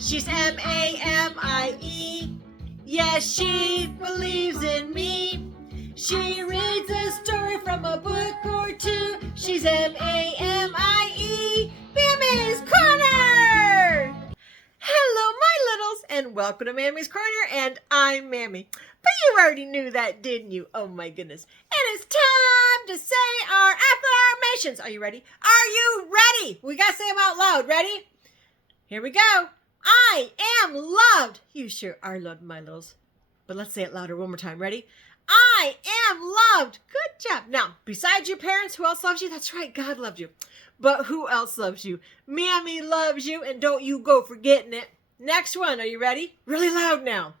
She's M-A-M-I-E. Yes, she believes in me. She reads a story from a book or two. She's M-A-M-I-E. Mammy's Corner! Hello, my littles, and welcome to Mammy's Corner, and I'm Mammy. But you already knew that, didn't you? Oh my goodness. And it's time to say our affirmations. Are you ready? Are you ready? We gotta say them out loud. Ready? Here we go. I am loved. You sure are loved, my littles. But let's say it louder one more time. Ready? I am loved. Good job. Now, besides your parents, who else loves you? That's right, God loved you. But who else loves you? Mammy loves you, and don't you go forgetting it. Next one. Are you ready? Really loud now.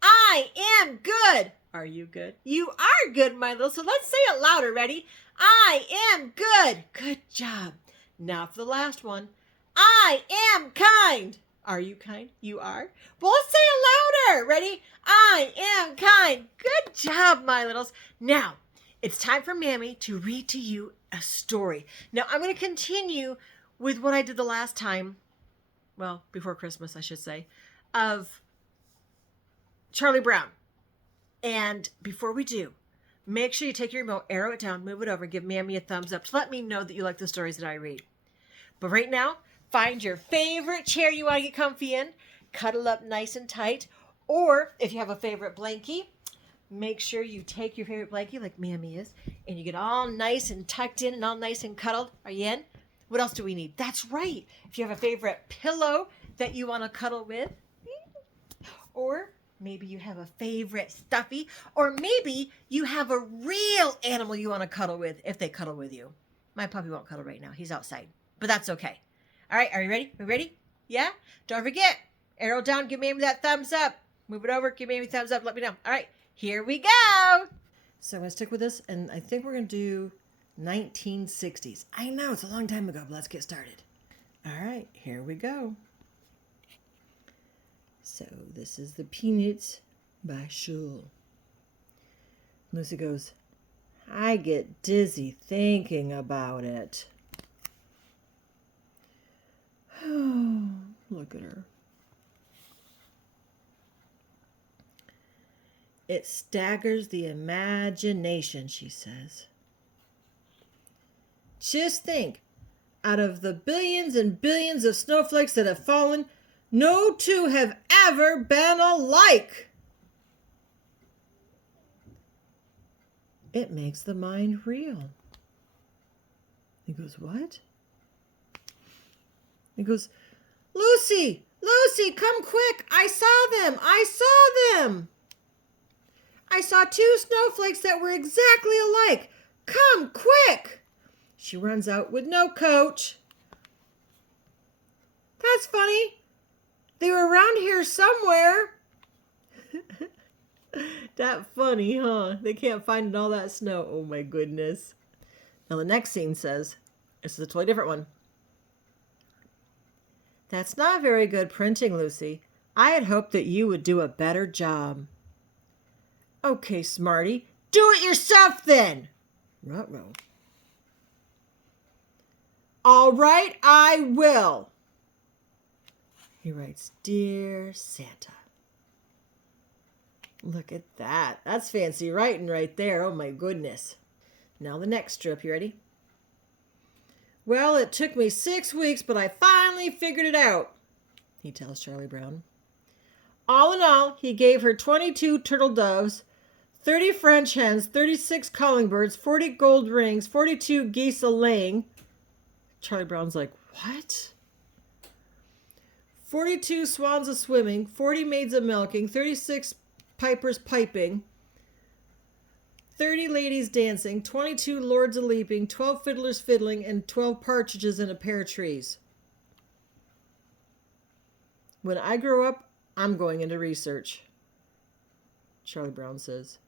I am good. Are you good? You are good, my little. So let's say it louder. Ready? I am good. Good job. Now for the last one. I am kind. Are you kind? You are? Well, let's say it louder. Ready? I am kind. Good job, my littles. Now, it's time for Mammy to read to you a story. Now, I'm going to continue with what I did the last time. Well, before Christmas, I should say. Of Charlie Brown. And before we do, make sure you take your remote, arrow it down, move it over, and give Mammy a thumbs up to let me know that you like the stories that I read. But right now, find your favorite chair you want to get comfy in, cuddle up nice and tight, or if you have a favorite blankie, make sure you take your favorite blankie like Mammy is, and you get all nice and tucked in and all nice and cuddled. Are you in? What else do we need? That's right. If you have a favorite pillow that you want to cuddle with, or maybe you have a favorite stuffy, or maybe you have a real animal you want to cuddle with if they cuddle with you. My puppy won't cuddle right now. He's outside, but that's okay. All right, are you ready? Are you ready? Yeah? Don't forget, arrow down, give Mammy that thumbs up. Move it over, give Mammy a thumbs up, let me know. All right, here we go. So I'm going to stick with this, and I think we're going to do 1960s. I know, it's a long time ago, but let's get started. All right, here we go. So this is The Peanuts by Shul. Lucy goes, I get dizzy thinking about it. Oh, look at her. It staggers the imagination, she says. Just think, out of the billions and billions of snowflakes that have fallen, no two have ever been alike. It makes the mind reel. He goes, what? He goes, Lucy, come quick. I saw them. I saw two snowflakes that were exactly alike. Come quick. She runs out with no coat. That's funny. They were around here somewhere. That funny, huh? They can't find all that snow. Oh my goodness. Now the next scene says, this is a totally different one. That's not very good printing, Lucy. I had hoped that you would do a better job. Okay, Smarty. Do it yourself then. Ruh-roh. All right, I will. He writes, Dear Santa. Look at that. That's fancy writing right there. Oh my goodness. Now the next strip. You ready? Well, it took me 6 weeks, but I finally figured it out, he tells Charlie Brown. All in all, he gave her 22 turtle doves, 30 French hens, 36 calling birds, 40 gold rings, 42 geese a-laying. Charlie Brown's like, what? 42 swans a-swimming, 40 maids a-milking, 36 pipers piping, 30 ladies dancing, 22 lords a-leaping, 12 fiddlers fiddling, and 12 partridges in a pear trees. When I grow up, I'm going into research, Charlie Brown says.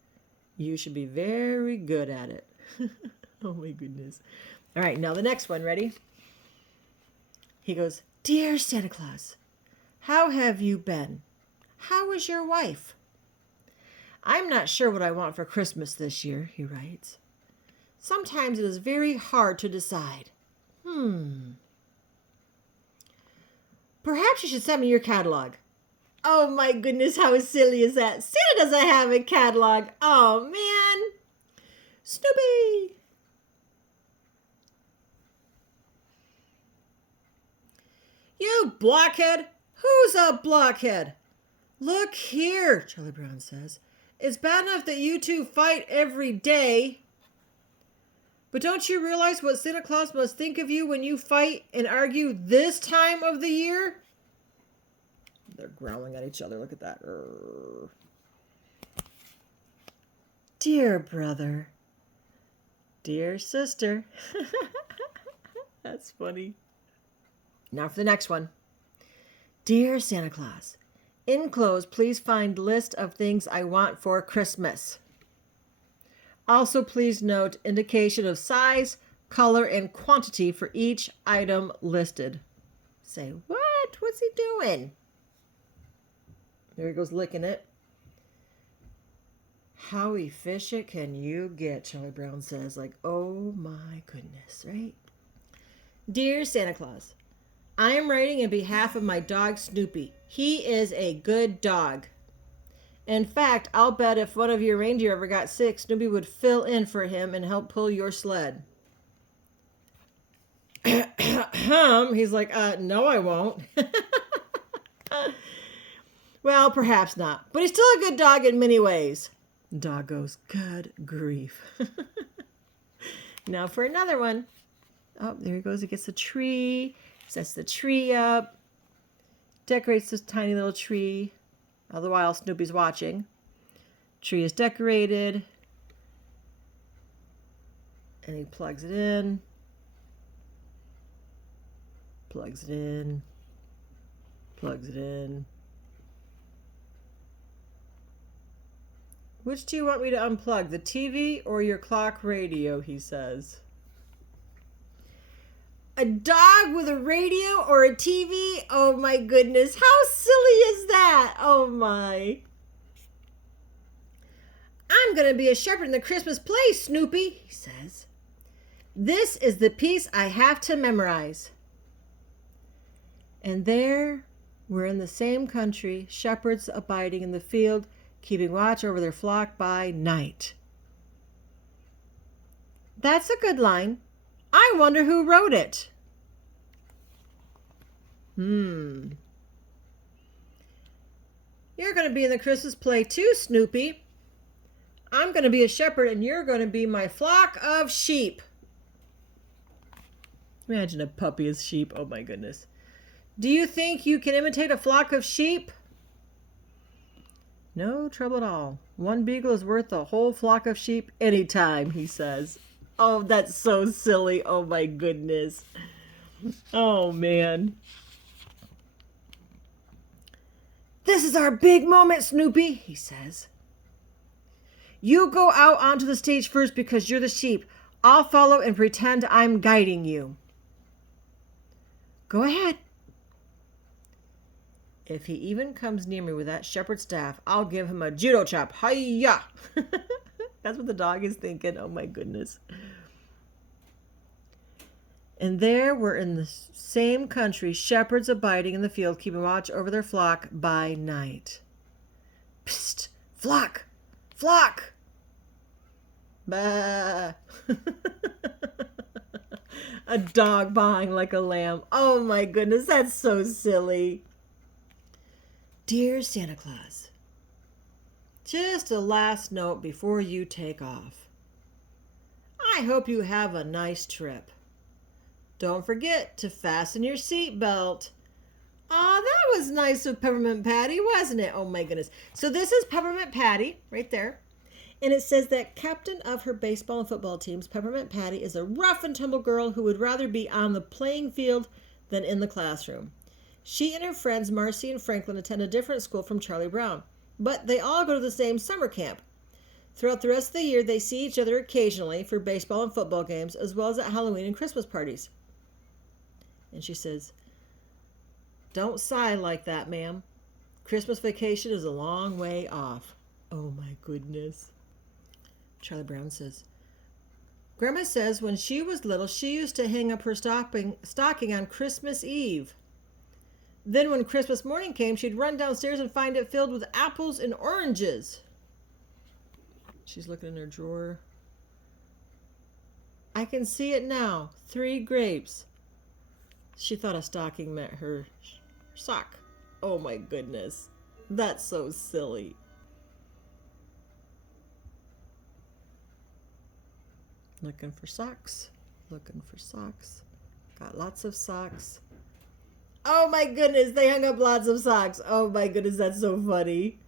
You should be very good at it. Oh my goodness. All right, now the next one. Ready? He goes, Dear Santa Claus, how have you been? How is your wife? I'm not sure what I want for Christmas this year, he writes. Sometimes it is very hard to decide. Perhaps you should send me your catalog. Oh my goodness, how silly is that? Santa doesn't have a catalog. Oh man. Snoopy. You blockhead. Who's a blockhead? Look here, Charlie Brown says. It's bad enough that you two fight every day. But don't you realize what Santa Claus must think of you when you fight and argue this time of the year? They're growling at each other. Look at that. Dear brother. Dear sister. That's funny. Now for the next one. Dear Santa Claus, enclosed, please find list of things I want for Christmas. Also, please note indication of size, color, and quantity for each item listed. Say, what? What's he doing? There he goes licking it. How efficient can you get, Charlie Brown says. Like, oh my goodness, right? Dear Santa Claus, I am writing in behalf of my dog Snoopy. He is a good dog. In fact, I'll bet if one of your reindeer ever got sick, Snoopy would fill in for him and help pull your sled. He's like, no, I won't. Well, perhaps not. But he's still a good dog in many ways. The dog goes, good grief. Now for another one. Oh, there he goes. He gets the tree. Sets the tree up. Decorates this tiny little tree. All the while Snoopy's watching. Tree is decorated. And he plugs it in. Plugs it in. Plugs it in. Which do you want me to unplug? The TV or your clock radio, he says. A dog with a radio or a TV? Oh my goodness. How silly is that? Oh my. I'm going to be a shepherd in the Christmas play, Snoopy, he says. This is the piece I have to memorize. And there we're in the same country, shepherds abiding in the field, keeping watch over their flock by night. That's a good line. I wonder who wrote it. You're going to be in the Christmas play too, Snoopy. I'm going to be a shepherd and you're going to be my flock of sheep. Imagine a puppy as sheep. Oh my goodness. Do you think you can imitate a flock of sheep? No trouble at all. One beagle is worth a whole flock of sheep anytime, he says. Oh, that's so silly. Oh my goodness. Oh man. This is our big moment, Snoopy, he says. You go out onto the stage first because you're the sheep. I'll follow and pretend I'm guiding you. Go ahead. If he even comes near me with that shepherd staff, I'll give him a judo chop. Hi-ya! That's what the dog is thinking. Oh my goodness. And there we're in the same country, shepherds abiding in the field, keeping watch over their flock by night. Psst! Flock! Flock! Bah! A dog baaing like a lamb. Oh my goodness, that's so silly. Dear Santa Claus, just a last note before you take off. I hope you have a nice trip. Don't forget to fasten your seatbelt. Aw, that was nice of Peppermint Patty, wasn't it? Oh my goodness. So this is Peppermint Patty right there. And it says that captain of her baseball and football teams, Peppermint Patty, is a rough and tumble girl who would rather be on the playing field than in the classroom. She and her friends Marcy and Franklin attend a different school from Charlie Brown, but they all go to the same summer camp. Throughout the rest of the year, they see each other occasionally for baseball and football games, as well as at Halloween and Christmas parties. And she says, "Don't sigh like that, ma'am. Christmas vacation is a long way off." Oh my goodness. Charlie Brown says, "Grandma says when she was little, she used to hang up her stocking on Christmas Eve. Then when Christmas morning came, she'd run downstairs and find it filled with apples and oranges. She's looking in her drawer. I can see it now. 3 grapes. She thought a stocking meant her sock. Oh my goodness. That's so silly. Looking for socks. Looking for socks. Got lots of socks. Oh my goodness, they hung up lots of socks. Oh my goodness, that's so funny.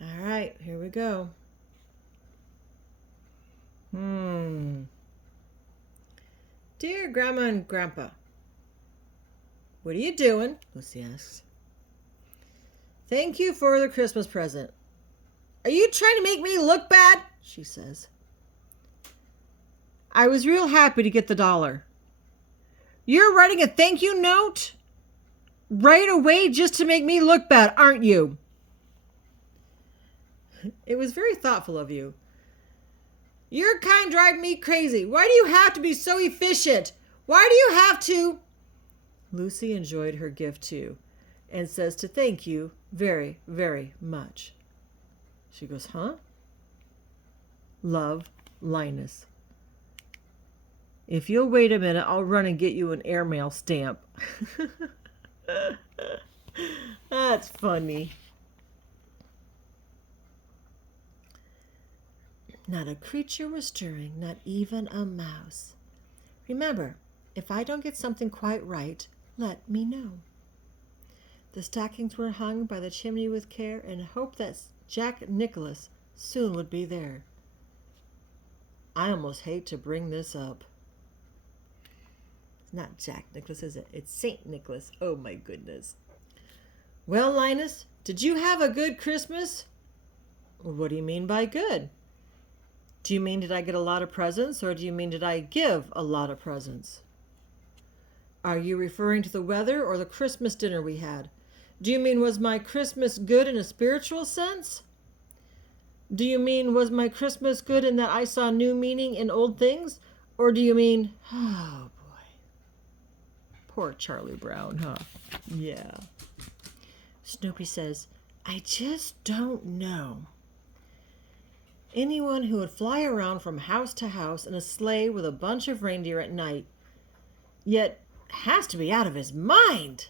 All right, here we go. Dear Grandma and Grandpa, what are you doing? Lucy asks. Thank you for the Christmas present. Are you trying to make me look bad? She says. I was real happy to get the $1. You're writing a thank you note right away just to make me look bad, aren't you? It was very thoughtful of you. Your kind drive me crazy. Why do you have to be so efficient? Why do you have to? Lucy enjoyed her gift too and says to thank you very, very much. She goes, huh? Love, Linus. If you'll wait a minute, I'll run and get you an airmail stamp. That's funny. Not a creature was stirring, not even a mouse. Remember, if I don't get something quite right, let me know. The stockings were hung by the chimney with care and hoped that Jack Nicholas soon would be there. I almost hate to bring this up. It's not Jack Nicholas, is it? It's St. Nicholas. Oh my goodness. Well, Linus, did you have a good Christmas? What do you mean by good? Do you mean did I get a lot of presents, or do you mean did I give a lot of presents? Are you referring to the weather or the Christmas dinner we had? Do you mean was my Christmas good in a spiritual sense? Do you mean was my Christmas good in that I saw new meaning in old things? Or do you mean, oh boy, poor Charlie Brown, huh? Yeah. Snoopy says, I just don't know. Anyone who would fly around from house to house in a sleigh with a bunch of reindeer at night, yet has to be out of his mind.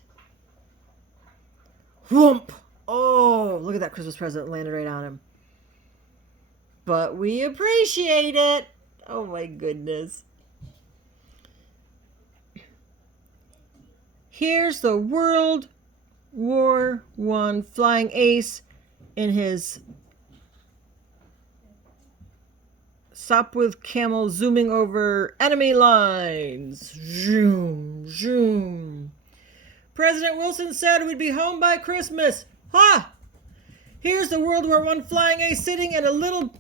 Whoomp! Oh, look at that Christmas present landed right on him. But we appreciate it. Oh my goodness. Here's the World War I flying ace in his Sopwith camel zooming over enemy lines. Zoom, zoom. President Wilson said we'd be home by Christmas. Ha! Here's the World War I flying ace sitting in a little...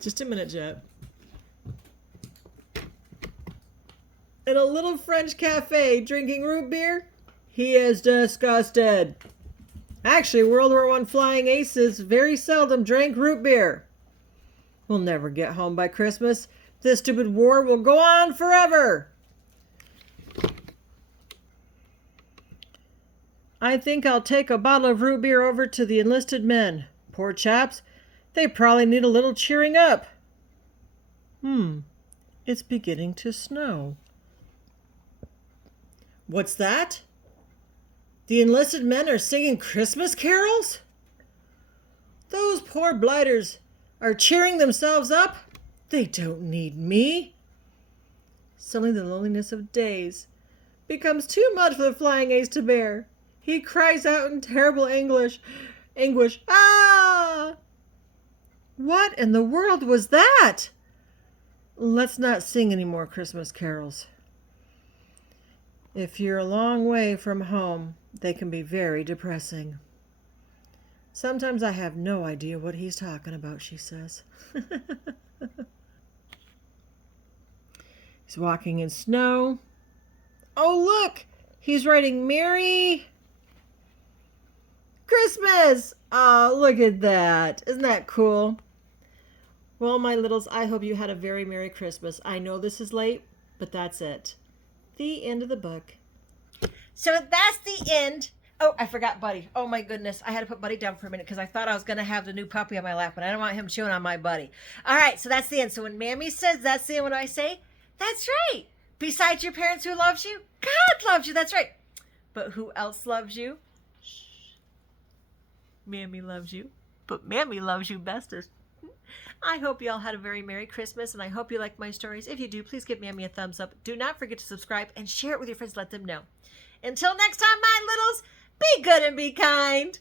Just a minute, Jet. In a little French cafe drinking root beer. He is disgusted. Actually, World War I flying aces very seldom drank root beer. We'll never get home by Christmas. This stupid war will go on forever. I think I'll take a bottle of root beer over to the enlisted men. Poor chaps. They probably need a little cheering up. It's beginning to snow. What's that? The enlisted men are singing Christmas carols? Those poor blighters are cheering themselves up? They don't need me. Suddenly the loneliness of days becomes too much for the flying ace to bear. He cries out in terrible anguish. Ah! What in the world was that? Let's not sing any more Christmas carols. If you're a long way from home, they can be very depressing. Sometimes I have no idea what he's talking about, she says. He's walking in snow. Oh, look! He's writing Merry Christmas! Oh, look at that. Isn't that cool? Well, my littles, I hope you had a very Merry Christmas. I know this is late, but that's it. The end of the book. So that's the end. Oh, I forgot Buddy. Oh my goodness. I had to put Buddy down for a minute because I thought I was going to have the new puppy on my lap, but I don't want him chewing on my Buddy. All right, so that's the end. So when Mammy says that's the end, what do I say? That's right. Besides your parents who loves you, God loves you. That's right. But who else loves you? Shh. Mammy loves you. But Mammy loves you bestest. I hope you all had a very Merry Christmas, and I hope you like my stories. If you do, please give Mammy a thumbs up. Do not forget to subscribe and share it with your friends. Let them know. Until next time, my littles, be good and be kind.